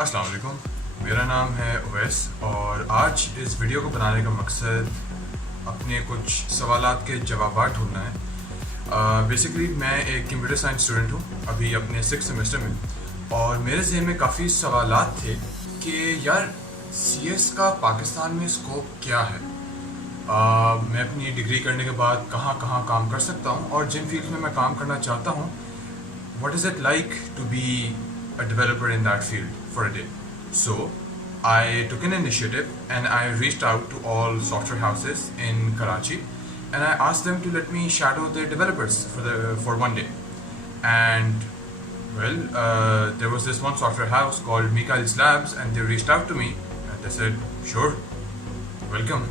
अस्सलाम वालेकुम, मेरा नाम है उवैस और आज इस वीडियो को बनाने का मकसद अपने कुछ सवालात के जवाब ढूंढना है। बेसिकली मैं एक कंप्यूटर साइंस स्टूडेंट हूँ, अभी अपने 6th सेमेस्टर में, और मेरे ज़हन में काफ़ी सवालात थे कि यार CS का पाकिस्तान में स्कोप क्या है। मैं अपनी डिग्री करने के बाद कहाँ कहाँ काम कर सकता हूँ और जिन फील्ड में मैं काम करना चाहता हूँ, what is it like to be a developer in that field for a day. So I took an initiative and I reached out to all software houses in Karachi and I asked them to let me shadow their developers for one day. And well, there was this one software house called Mikhail's Labs and they reached out to me and they said, sure, welcome.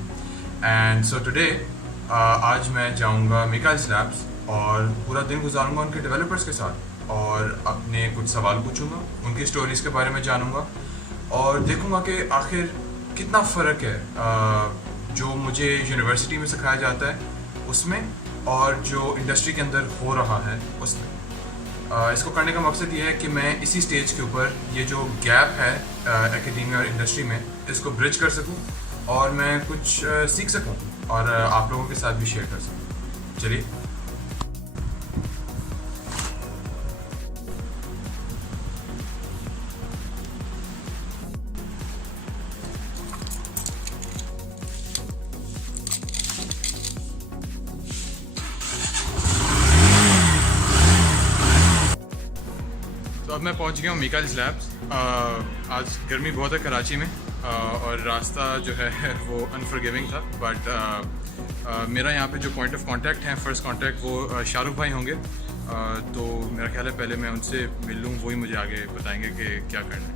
And so today आज मैं जाऊँगा Mikhail's Labs और पूरा दिन गुजारूँगा उनके developers के साथ और अपने कुछ सवाल पूछूंगा, उनकी स्टोरीज़ के बारे में जानूंगा और देखूंगा कि आखिर कितना फ़र्क है जो मुझे यूनिवर्सिटी में सिखाया जाता है उसमें और जो इंडस्ट्री के अंदर हो रहा है उसमें। इसको करने का मकसद ये है कि मैं इसी स्टेज के ऊपर ये जो गैप है एकेडमिया और इंडस्ट्री में, इसको ब्रिज कर सकूं और मैं कुछ सीख सकूं और आप लोगों के साथ भी शेयर कर सकूं। चलिए। तो अब मैं पहुंच गया हूँ Mikhail's Labs। आज गर्मी बहुत है कराची में और रास्ता जो है वो अनफॉरगिविंग था, बट मेरा यहाँ पे जो पॉइंट ऑफ कांटेक्ट है, फर्स्ट कांटेक्ट, वो शाहरुख भाई होंगे। तो मेरा ख्याल है पहले मैं उनसे मिल लूँ, वही मुझे आगे बताएंगे कि क्या करना है।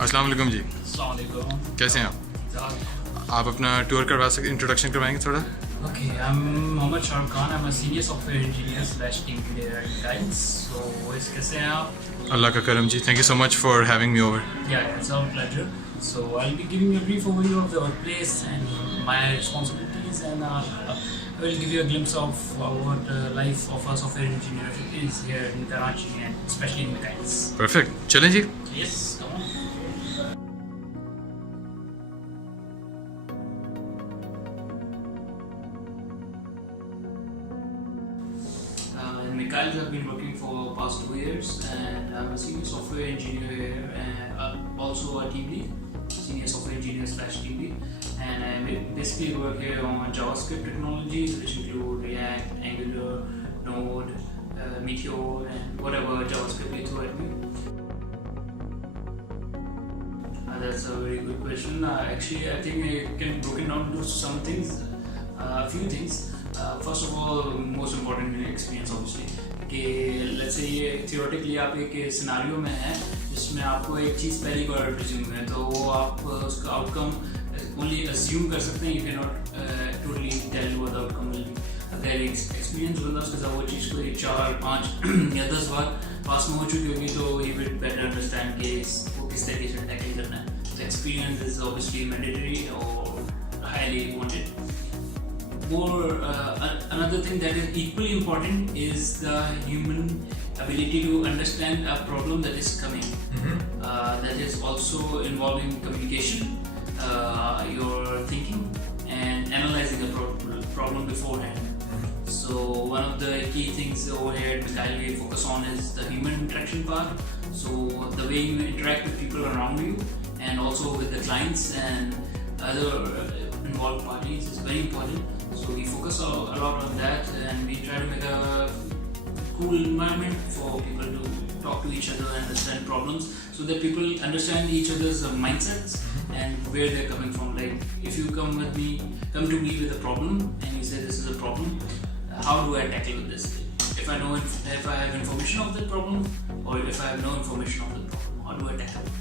अस्सलाम वालेकुम जी। अस्सलाम वालेकुम। कैसे हैं आप अपना टूर करवा सकते, इंट्रोडक्शन करवाएंगे थोड़ा? Okay, I'm Mohammad Shahrukh Khan. I'm a senior software engineer slash team leader at Guides. So, कैसे हैं आप? अल्लाह का करम जी। Thank you so much for having me over. Yeah, it's our pleasure. So, I'll be giving you a brief overview of the workplace and my responsibilities, and I will give you a glimpse of what life of a software engineer is here in Karachi and especially in Guides. Perfect. चलें जी। Yes, come on. Mikhail's have been working for past 2 years and I'm a senior software engineer here and also a team lead, senior software engineer slash team lead, and I basically work here on JavaScript technologies which include React, Angular, Node, Meteor and whatever JavaScript you throw at me. That's a very good question. Actually, I think it can be broken down to some things, a few things. First of all, most important मेरे experience obviously कि let's say ये theoretically आप एक scenario में है जिसमें आपको एक चीज़ पहली बार presume है, तो वो आप उसका outcome only assume कर सकते हैं, you cannot totally tell what the outcome will be. अगर experience बंदा उसके साथ वो चीज़ को 4, 5 या 10 बार पास में हो चुकी होगी तो he will better understand कि वो किस तरीके से tackle करना है. The experience is obviously mandatory or highly wanted. Another thing that is equally important is the human ability to understand a problem that is coming. That is also involving communication, your thinking, and analyzing a problem beforehand. So one of the key things over here at Mikhail we focus on is the human interaction part. So the way you interact with people around you and also with the clients and other involved parties is very important. So we focus a lot on that and we try to make a cool environment for people to talk to each other and understand problems so that people understand each other's mindsets and where they're coming from. Like if you come to me with a problem and you say this is a problem, how do I tackle this? If I have information of the problem or if I have no information of the problem, how do I tackle it?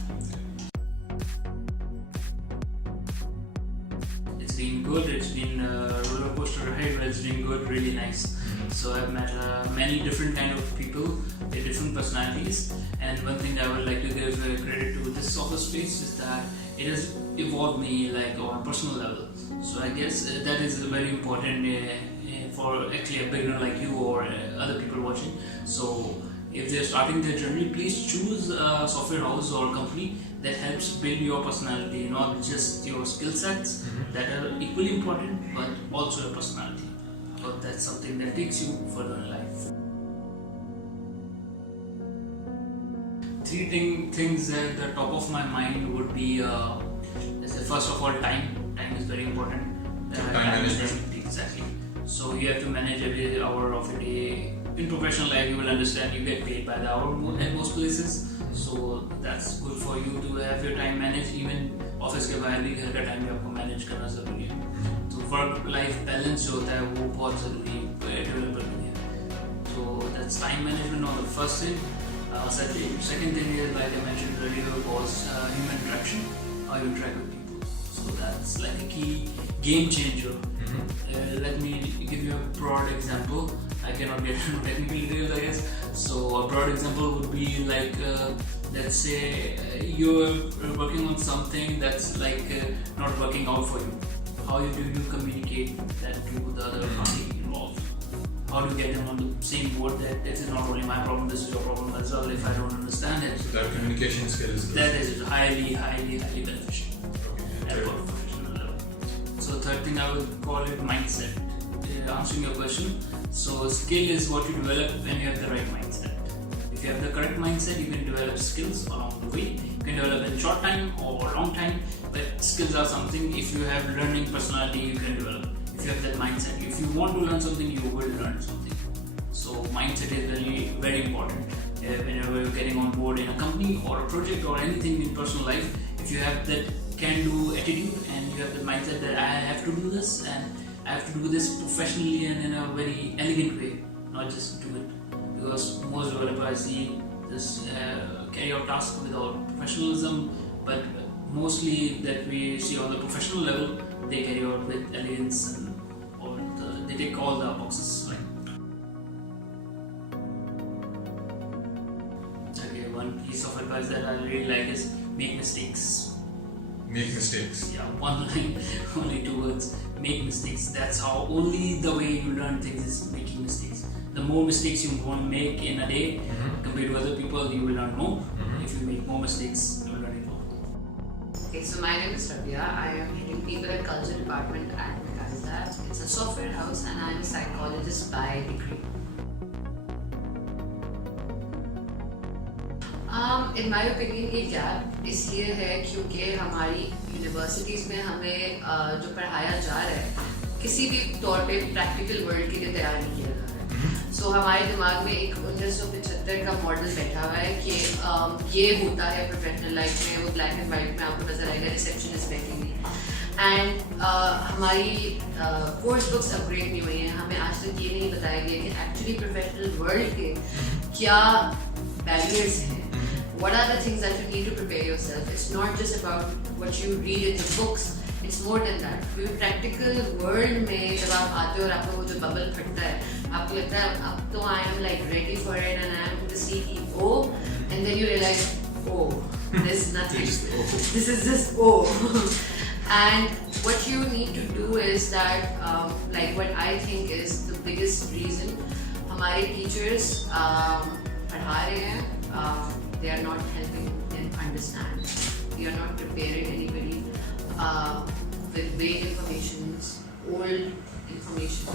It's been good, it's been a roller coaster ride, but it's been good, really nice. So I've met many different kind of people with different personalities, and one thing I would like to give credit to this office space is that it has evolved me like on a personal level. So I guess that is very important for actually a beginner like you or other people watching. So if they're starting their journey, please choose a software house or company that helps build your personality, not just your skill sets that are equally important, but also your personality. But that's something that takes you further in life. Three things at the top of my mind would be, let's say, first of all, time. Time is very important. Time management. Exactly. So you have to manage every hour of a day. In professional life, you will understand you get paid by the hour at most places. So that's good for you to have your time managed. Even office के बाहर भी घर का time भी आपको manage करना ज़रूरी है. तो work life balance जो होता है वो बहुत ज़रूरी है develop करनी है. So that's time management on the first thing. Second thing is, like I mentioned earlier, was human interaction. How you interact with people. So that's like a key game changer. Let me give you a broad example. I cannot get into technical details, I guess. So a broad example would be like, let's say you're working on something that's like not working out for you. How do you communicate that to the other party involved? How do you get them on the same board that this is not only my problem, this is your problem as well if I don't understand it? So that communication skills. That is highly beneficial at a professional level. So third thing I would call it mindset. Answering your question, so skill is what you develop when you have the right mindset. If you have the correct mindset, you can develop skills along the way. You can develop in short time or long time, but skills are something, if you have learning personality, you can develop. If you have that mindset, if you want to learn something, you will learn something. So mindset is very important. Whenever you're getting on board in a company or a project or anything in personal life, if you have that can-do attitude and you have the mindset that I have to do this and I have to do this professionally and in a very elegant way, not just do it. Because most developers I see just carry out tasks without professionalism, but mostly that we see on the professional level, they carry out with elegance and they tick all the boxes. Okay, one piece of advice that I really like is make mistakes. Make mistakes. Yeah, one line, only 2 words. Make mistakes. That's how only the way you learn things is making mistakes. The more mistakes you want to make in a day compared to other people, you will learn more. If you make more mistakes, you will learn it more. Okay, so my name is Rabia. I am heading People and Culture Department at Megaizat. It's a software house and I am a psychologist by degree. In my opinion ये gap इसलिए है क्योंकि हमारी universities में हमें जो पढ़ाया जा रहा है किसी भी तौर पे प्रैक्टिकल वर्ल्ड के लिए तैयार नहीं किया जा रहा है. सो हमारे दिमाग में एक 1975 का मॉडल बैठा हुआ है कि ये होता है प्रोफेशनल लाइफ में, वो ब्लैक एंड वाइट में आपको नजर आएगा, रिसेप्शनिस्ट बैठेंगी. एंड हमारी कोर्स बुक्स अपग्रेड नहीं हुई हैं. हमें आज तक ये नहीं बताया गया कि एक्चुअली प्रोफेशनल वर्ल्ड के क्या बैरियर्स हैं. What are the things that you need to prepare yourself? It's not just about what you read in the books. It's more than that. क्योंकि practical world में जब आप आते हो और आपका वो जो bubble फटता है, आपको लगता है अब तो I am like ready for it and I am the CEO, and then you realize, oh, there's nothing. This is just And what you need to do is that, like what I think is the biggest reason हमारे teachers पढ़ा रहे हैं. They are not helping them understand. We are not preparing anybody with vague information, old information.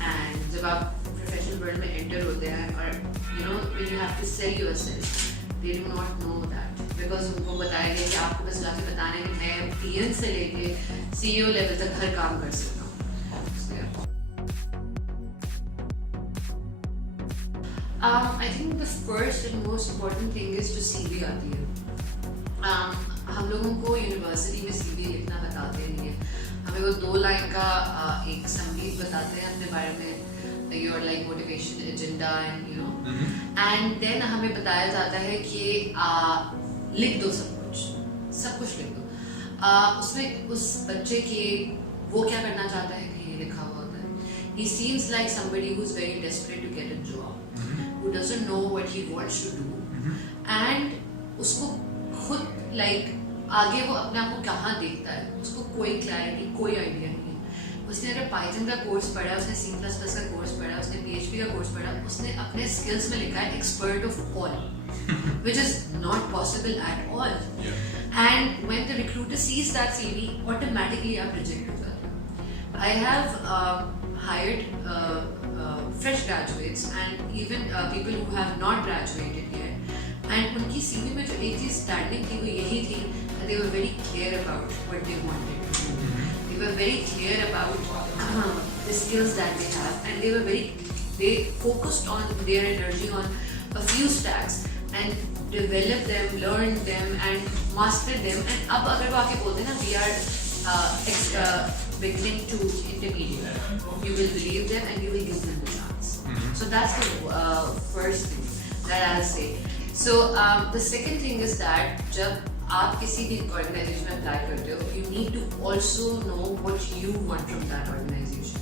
And जब आप professional world में enter होते हैं और when you have to sell yourself, they do not know that because उनको बताया गया कि आपको बस जाके बताना है कि मैं PN से लेके CEO level तक हर काम कर सकता हूँ. I think the first and most important thing is जो CV आती है. हम लोगों को यूनिवर्सिटी में CV लिखना बताते नहीं है. हमें वो 2 लाइन का एक समरी बताते हैं अपने बारे में, your like motivation agenda and and then हमें बताया जाता है कि लिख दो सब कुछ लिख दो. उसमें उस बच्चे के वो क्या करना चाहता है कि ये लिखा हुआ होता है. He seems like somebody who's very desperate to get a job. Who doesn't know what he wants to do, and उसको खुद like आगे वो अपने आप को कहाँ देखता है, उसको कोई क्लैरिटी, कोई आइडिया नहीं है। उसने अगर पाइथन का कोर्स पढ़ा, उसने C++ का कोर्स पढ़ा, उसने PHP का कोर्स पढ़ा, उसने अपने स्किल्स में लिखा है expert of all, which is not possible at all. And when the recruiter sees that CV, automatically आप reject हो जाते हो। I have hired fresh graduates and even people who have not graduated yet, and उनकी CV में जो एक चीज standing थी वो यही थी that they were very clear about what they wanted to do. They were very clear about the skills that they have, and they focused on their energy on a few stacks and developed them, learned them and mastered them. And अब अगर वो आके बोलते हैं ना, we are beginning to intermediate, you will believe them and you will give them the chance. So that's the first thing that I'll say. So the second thing is that जब आप किसी भी organization में apply करते हो, you need to also know what you want from that organization.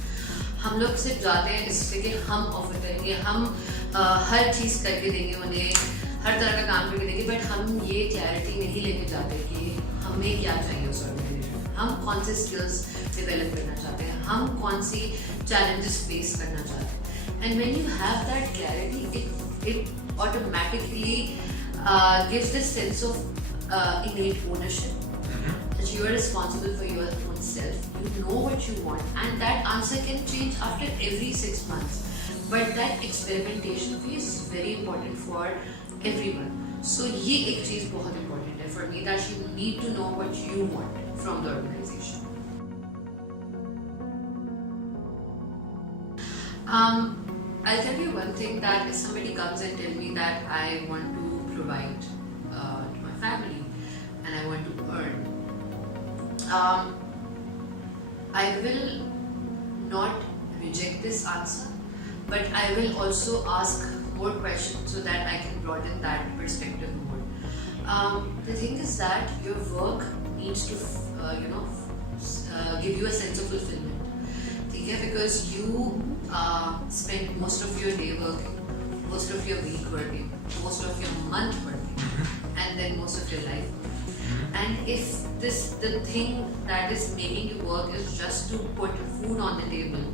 हम लोग सिर्फ जाते हैं इससे कि हम ऑफर करेंगे, हम हर चीज़ करके देंगे उन्हें, हर तरह का काम करके देंगे, बट हम ये क्लैरिटी नहीं लेके जाते कि हमें क्या चाहिए उस ऑर्गेनाइजेशन में, हम कौन से स्किल्स डेवलप करना चाहते हैं, हम कौन सी चैलेंजेस फेस करना चाहते हैं. And when you have that clarity, it automatically gives this sense of innate ownership, that you are responsible for your own self, you know what you want, and that answer can change after every 6 months, but that experimentation phase is very important for everyone. So ये एक चीज़ बहुत important है for me, that you need to know what you want from the organization. I'll tell you one thing, that if somebody comes and tell me that I want to provide to my family and I want to earn, I will not reject this answer, but I will also ask more questions so that I can broaden that perspective more. The thing is that your work needs to give you a sense of fulfillment. Because you spend most of your day working, most of your week working, most of your month working, and then most of your life working. And if the thing that is making you work is just to put food on the table,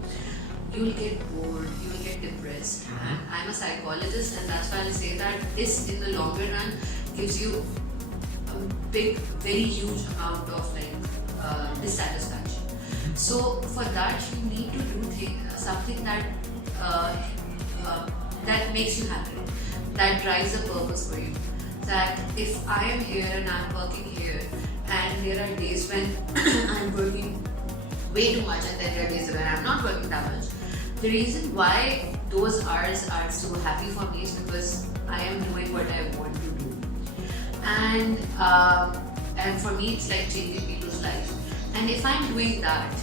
you will get bored, you will get depressed. And I'm a psychologist, and that's why I'll say that this in the longer run gives you a big, very huge amount of dissatisfaction. So for that you need to do something that makes you happy, that drives a purpose for you. That if I am here and I'm working here, and there are days when I'm working way too much, and then there are days when I'm not working that much, the reason why those hours are so happy for me is because I am doing what I want to do, and for me it's like changing people's lives. And if I'm doing that,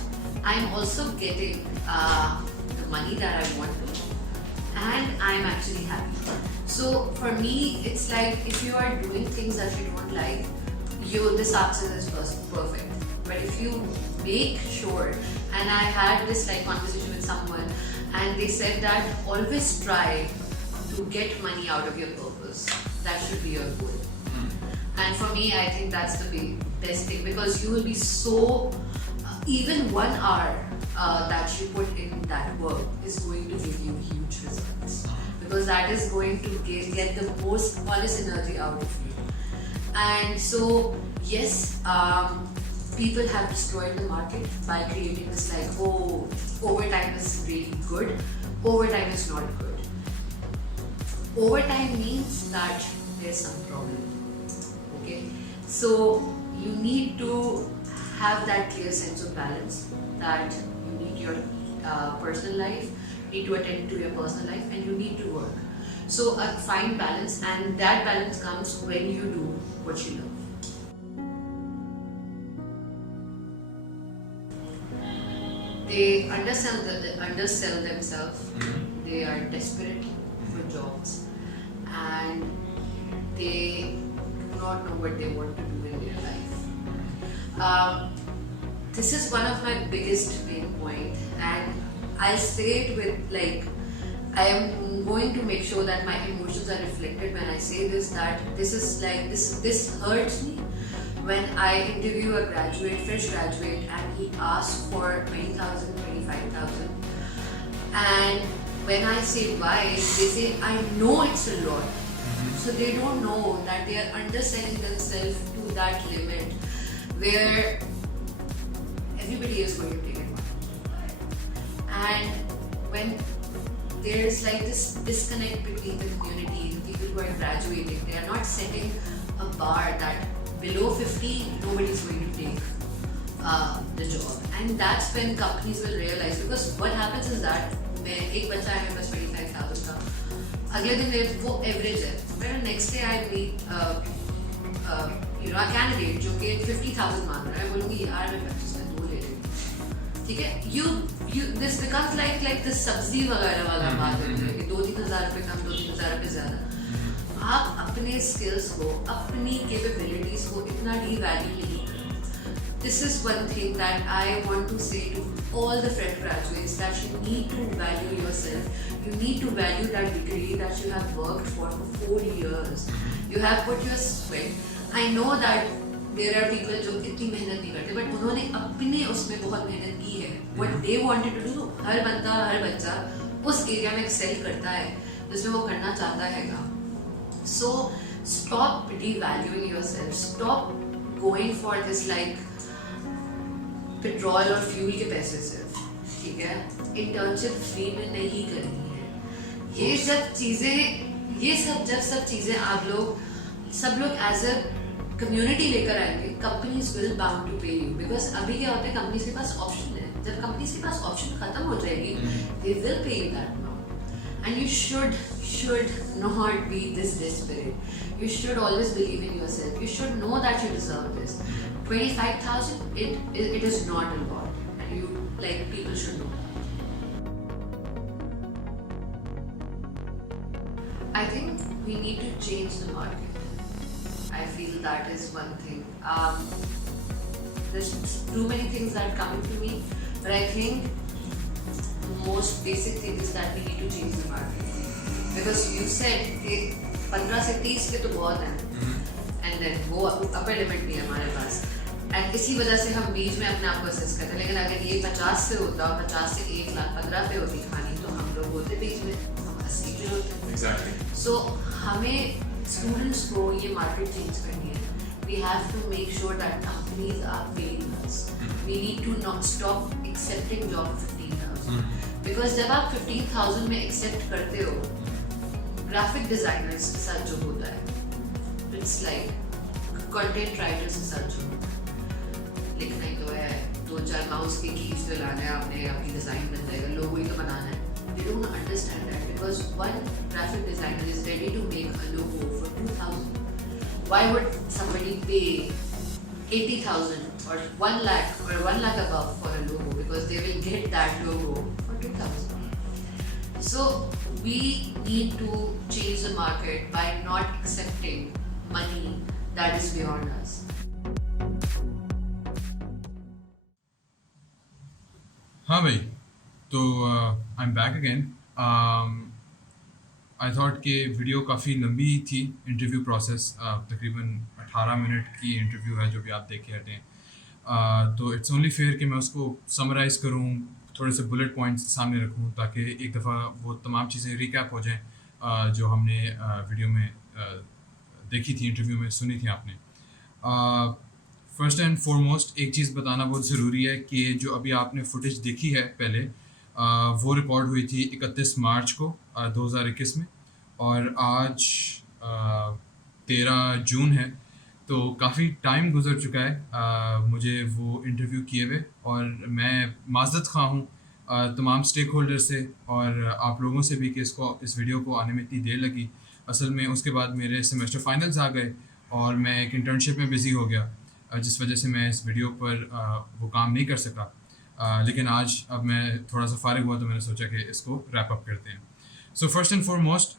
I'm also getting the money that I want to, and I'm actually happy. So for me, it's like if you are doing things that you don't like, this answer is perfect. But if you make sure, and I had this conversation with someone, and they said that always try to get money out of your purpose. That should be your goal. And for me, I think that's the best thing, because you will be so, even 1 hour that you put in that work is going to give you huge results, because that is going to get the most honest energy out of you. And so yes, people have destroyed the market by creating this overtime is really good, overtime is not good. Overtime means that there's some problem. Okay, so you need to have that clear sense of balance, that you need your personal life, you need to attend to your personal life, and you need to work. So a fine balance, and that balance comes when you do what you love. They undersell themselves. They are desperate for jobs, and they do not know what they want to do in their life. This is one of my biggest pain point, and I'll say it with I am going to make sure that my emotions are reflected when I say this, that this is this hurts me when I interview a graduate, fresh graduate, and he asks for 20,000, 25,000, and when I say why, they say, I know it's a lot. So they don't know that they are underselling themselves to that limit where everybody is going to take it. And when there's like this disconnect between the community, the people who are graduating, they are not setting a bar that below 50, nobody's going to take the job. And that's when companies will realize, because what happens is that एक बच्चा है बस 25,000 का, अगले दिन वो average है, फिर next day I meet a candidate जो कि 50,000 मांग रहा है, बोलूँगी यार मैं 25 में 2 ले लेंगे, ठीक है. you this becomes like this सब्जी वगैरह वाला बात होती है कि 2-3 हज़ार रुपये कम, 2-3 हज़ार रुपये ज़्यादा. आप अपने स्किल्स को, अपनी कैपेबिलिटीज को इतना डीवैल्यू नहीं करें. This is one thing that I want to say to all the fresh graduates, that you need to value yourself. You need to value that degree that you have worked for 4 years. You have put your sweat. I know that there are people जो इतनी मेहनत नहीं करते, but उन्होंने अपने उसमें बहुत मेहनत की है. What they wanted to do, हर बच्चा उस एरिया में एक्सेल करता है जिसमें वो करना चाहता है काम. So stop devaluing yourself. Stop going for this like petrol और फ्यूल के पैसे सिर्फ, ठीक है. इंटर्नशिप फ्री में नहीं करनी है. ये सब चीज़ें आप लोग सब लोग एज अ कम्युनिटी लेकर आएंगे. कंपनीज विल बाउंड टू पे यू, बिकॉज अभी क्या होता है, कंपनीज के पास ऑप्शन है. जब कंपनीज के पास ऑप्शन खत्म हो जाएगी, they will pay you that amount. And you should not be this desperate. You should always believe in yourself. You should know that you deserve this. 25,000, it is not a lot, and you, like, people should know. I think we need to change the market. I feel that is one thing. There's too many things that come to me, but I think the most basic thing is that we need to change the market. Because you said कि 15 से 30 के तो बहुत हैं, and then वो upper limit भी है हमारे पास, and इसी वजह से हम बीच में अपने आप को असेस करते हैं. लेकिन अगर ये 50 से होता, 50 से 1 लाख 15 पे होती कहानी, तो हम लोग होते बीच में, हम 80 पे होते. Exactly. So हमें स्टूडेंट्स को ये मार्केट चेंज करनी है. We have to make sure that companies are paying us. We need to not stop accepting job 15,000. Because जब आप 15,000 में accept करते हो, ग्राफिक डिजाइनर्स के साथ जो होता है, इट्स लाइक कंटेंट राइटर्स के साथ जो होता है, लिखना ही तो है, 2-4 माउस के कीज पे लाना है आपने, आपकी डिजाइन बन जाएगा, लोगो ही तो बनाना है. They don't understand that, because one graphic designer is ready to make a logo for 2,000. Why would somebody pay 80,000 or 1 lakh or 1 lakh above for a logo? Because they will get that logo for 2,000. So we need to change the market by not accepting money that is beyond us. हाँ भाई, तो I am back again. I thought कि video काफ़ी लंबी थी. Interview process तकरीबन 18 minute की interview है जो भी आप देख के हटें. तो इट्स ओनली फेयर कि मैं उसको समराइज़ करूँ, थोड़े से बुलेट पॉइंट्स सामने रखूँ, ताकि एक दफ़ा वो तमाम चीज़ें रिकैप हो जाएं जो हमने वीडियो में देखी थी, इंटरव्यू में सुनी थी आपने. फर्स्ट एंड फॉरमोस्ट एक चीज़ बताना बहुत ज़रूरी है कि जो अभी आपने फुटेज देखी है पहले, वो रिकॉर्ड हुई थी 31 मार्च को 2021 में, और आज 13 जून है. तो काफ़ी टाइम गुजर चुका है मुझे वो इंटरव्यू किए हुए, और मैं माज़रत ख़्वाह हूँ तमाम स्टेक होल्डर से और आप लोगों से भी कि इस वीडियो को आने में इतनी देर लगी. असल में उसके बाद मेरे सेमेस्टर फाइनल्स आ गए और मैं एक इंटर्नशिप में बिज़ी हो गया, जिस वजह से मैं इस वीडियो पर वो काम नहीं कर सका. लेकिन आज अब मैं थोड़ा सा फारिग हुआ तो मैंने सोचा कि इसको रैप अप करते हैं. So first and foremost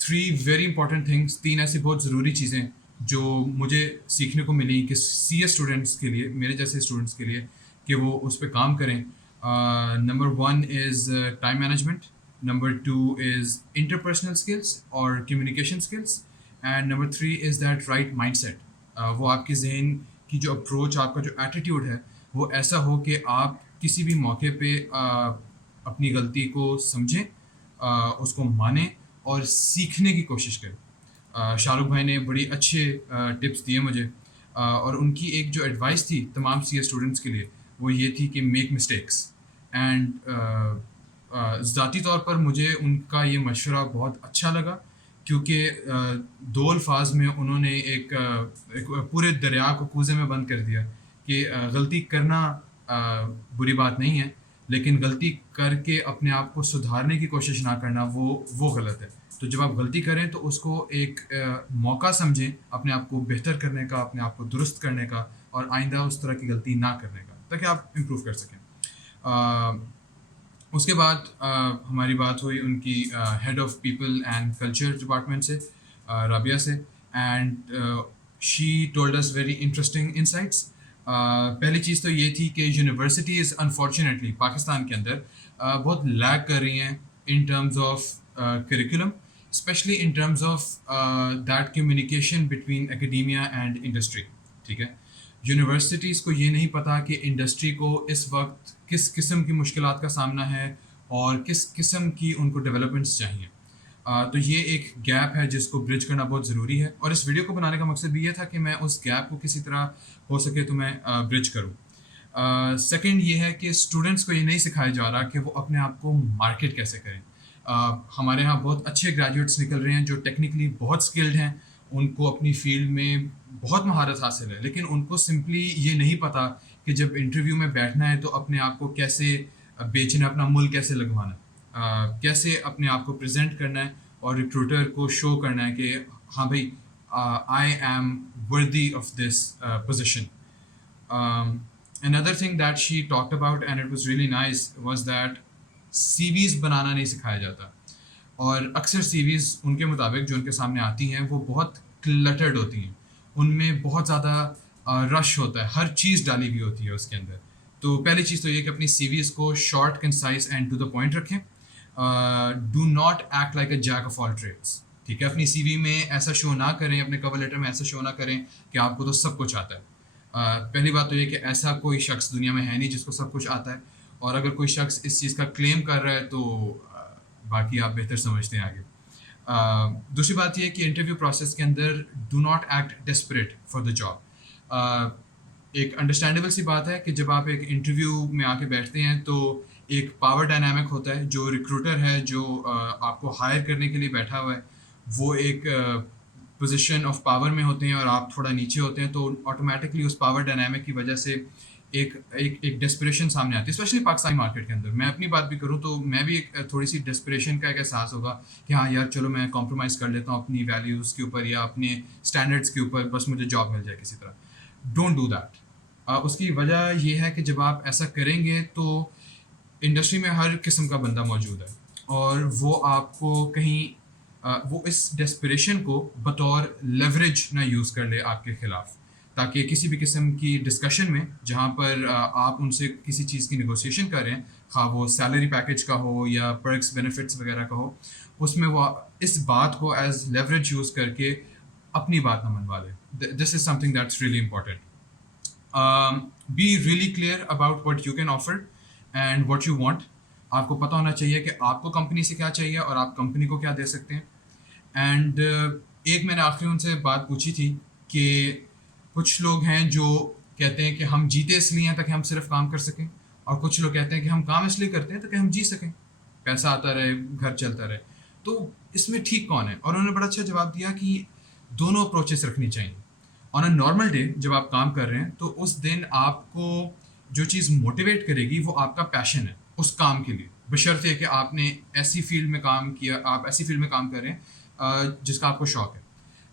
3 very important things, 3 ऐसी बहुत ज़रूरी चीज़ें जो मुझे सीखने को मिली कि CS स्टूडेंट्स के लिए, मेरे जैसे स्टूडेंट्स के लिए, कि वो उस पर काम करें. Number 1 is time management, number 2 is interpersonal skills और communication skills, and number 3 is that right mindset. वो आपके जहन की जो अप्रोच, आपका जो एटीट्यूड है, वो ऐसा हो कि आप किसी भी मौके पे अपनी गलती को समझें, उसको मानें और सीखने की कोशिश करें. शाहरुख भाई ने बड़ी अच्छे टिप्स दिए मुझे, और उनकी एक जो एडवाइस थी तमाम सी स्टूडेंट्स के लिए वो ये थी कि मेक मिस्टेक्स. एंड ज़ाती तौर पर मुझे उनका ये मशवरा बहुत अच्छा लगा, क्योंकि दो अल्फाज में उन्होंने एक पूरे दरिया को कूज़े में बंद कर दिया कि गलती करना बुरी बात नहीं है, लेकिन गलती करके अपने आप को सुधारने की कोशिश ना करना वो गलत है. तो जब आप गलती करें तो उसको एक मौका समझें अपने आप को बेहतर करने का, अपने आप को दुरुस्त करने का, और आइंदा उस तरह की गलती ना करने का, ताकि आप इम्प्रूव कर सकें. उसके बाद हमारी बात हुई उनकी head of people and culture department से, राबिया से, and she told us very interesting insights. पहली चीज़ तो ये थी कि यूनिवर्सिटीज़ अनफॉर्चुनेटली पाकिस्तान के अंदर बहुत लैग कर रही हैं in terms of curriculum, especially in terms of that communication between academia and industry. ठीक है, यूनिवर्सिटीज़ को ये नहीं पता कि इंडस्ट्री को इस वक्त किस किस्म की मुश्किलात का सामना है और किस किस्म की उनको डेवलपमेंट्स चाहिए. तो ये एक गैप है जिसको ब्रिज करना बहुत ज़रूरी है, और इस वीडियो को बनाने का मकसद भी ये था कि मैं उस गैप को किसी तरह हो सके तो मैं ब्रिज करूँ. सेकेंड ये है कि स्टूडेंट्स को ये नहीं सिखाया जा रहा कि वो अपने आप को मार्केट कैसे करें. हमारे यहाँ बहुत अच्छे ग्रेजुएट्स निकल रहे हैं जो टेक्निकली बहुत स्किल्ड हैं, उनको अपनी फील्ड में बहुत महारत हासिल है, लेकिन उनको सिंपली ये नहीं पता कि जब इंटरव्यू में बैठना है तो अपने आप को कैसे बेचना, अपना मुल कैसे लगवाना, कैसे अपने आप को प्रेजेंट करना है और रिक्रूटर को शो करना है कि हाँ भाई, I am worthy of this position. Another thing that she talked about and it was really nice was that CVs बनाना नहीं सिखाया जाता, और अक्सर CVs उनके मुताबिक जो उनके सामने आती हैं वो बहुत क्लटर्ड होती हैं, उनमें बहुत ज़्यादा रश होता है, हर चीज़ डाली हुई होती है उसके अंदर. तो पहली चीज़ तो ये कि अपनी CVs को short, concise and to the point रखें. Do not act like a jack of all trades. ठीक है, अपनी CV में ऐसा शो ना करें, अपने कवर लेटर में ऐसा शो ना करें कि आपको तो सब कुछ आता है. पहली बात तो ये कि ऐसा कोई शख्स दुनिया में है नहीं जिसको सब कुछ आता है, और अगर कोई शख्स इस चीज़ का क्लेम कर रहा है तो बाकी आप बेहतर समझते हैं आगे. दूसरी बात ये कि इंटरव्यू प्रोसेस के अंदर do not act desperate for the job. एक अंडरस्टैंडेबल सी बात है कि जब आप एक इंटरव्यू में आके बैठते हैं तो एक पावर डायनामिक होता है. जो रिक्रूटर है, जो आपको हायर करने के लिए बैठा हुआ है, वो एक पोजीशन ऑफ पावर में होते हैं और आप थोड़ा नीचे होते हैं, तो ऑटोमेटिकली उस पावर डायनामिक की वजह से एक डेस्परेशन सामने आती है, स्पेशली पाकिस्तानी मार्केट के अंदर. मैं अपनी बात भी करूँ तो मैं भी एक थोड़ी सी डेस्परेशन का एक एहसास होगा कि हाँ यार, चलो मैं कॉम्प्रोमाइज़ कर लेता हूँ अपनी वैल्यूज़ के ऊपर या अपने स्टैंडर्ड्स के ऊपर, बस मुझे जॉब मिल जाए किसी तरह. Don't do that. उसकी वजह ये है कि जब आप ऐसा करेंगे तो इंडस्ट्री में हर किस्म का बंदा मौजूद है, और वो आपको कहीं वो इस डेस्परेशन को बतौर लेवरेज ना यूज़ कर ले आपके ख़िलाफ़, ताकि किसी भी किस्म की डिस्कशन में जहाँ पर आप उनसे किसी चीज़ की नेगोशिएशन कर रहे हैं, हाँ वो सैलरी पैकेज का हो या पर्क्स बेनिफिट्स वगैरह का हो, उसमें वो इस बात को एज लेवरेज यूज़ करके अपनी बात ना मनवा ले. This is something that's really important. Be really clear about what you can offer and what you want. आपको पता होना चाहिए कि आपको कंपनी से क्या चाहिए और आप कंपनी को क्या दे सकते हैं. एंड एक मैंने आखिरी उनसे बात पूछी थी कि कुछ लोग हैं जो कहते हैं कि हम जीते इसलिए हैं ताकि हम सिर्फ काम कर सकें, और कुछ लोग कहते हैं कि हम काम इसलिए करते हैं ताकि हम जी सकें, पैसा आता रहे, घर चलता रहे. तो इसमें ठीक कौन है? और उन्होंने बड़ा अच्छा जवाब दिया कि दोनों अप्रोचेस रखनी चाहिए. ऑन अ नॉर्मल डे जब आप काम कर रहे हैं तो उस दिन आपको जो चीज़ मोटिवेट करेगी वो आपका पैशन है उस काम के लिए, बशर्ते कि आपने ऐसी फील्ड में काम किया, आप ऐसी फील्ड में काम कर रहे हैं जिसका आपको शौक है.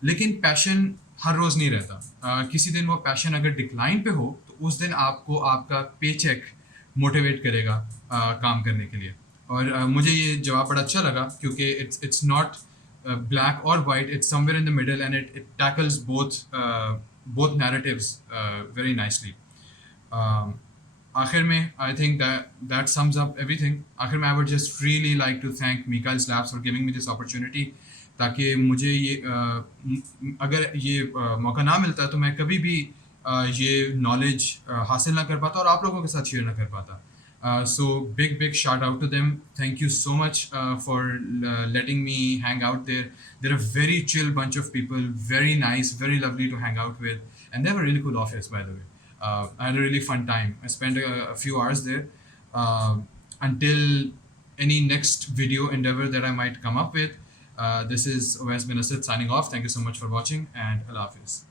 लेकिन पैशन हर रोज़ नहीं रहता. किसी दिन वो पैशन अगर डिक्लाइन पे हो तो उस दिन आपको आपका पे चेक मोटिवेट करेगा काम करने के लिए. और मुझे ये जवाब बड़ा अच्छा लगा क्योंकि it's not black or white, it's somewhere in the middle and it tackles both narratives very nicely. आखिर में I think that sums up everything. आखिर में I would just really like to thank Mikael's Labs for giving me this opportunity تاکہ مجھے یہ اگر یہ موقع نہ ملتا تو میں کبھی بھی یہ نالج حاصل نہ کر پاتا اور آپ لوگوں کے ساتھ شیئر نہ کر پاتا. So big shout out to them. Thank you so much for letting me hang out there. They're a very chill bunch of people, very nice, very lovely to hang out with, and they have a really cool office, by the way. I had a really fun time. I spent a few hours there. Until any next video endeavor that I might come up with, this is Uwais bin Asad signing off. Thank you so much for watching, and Allah Hafiz.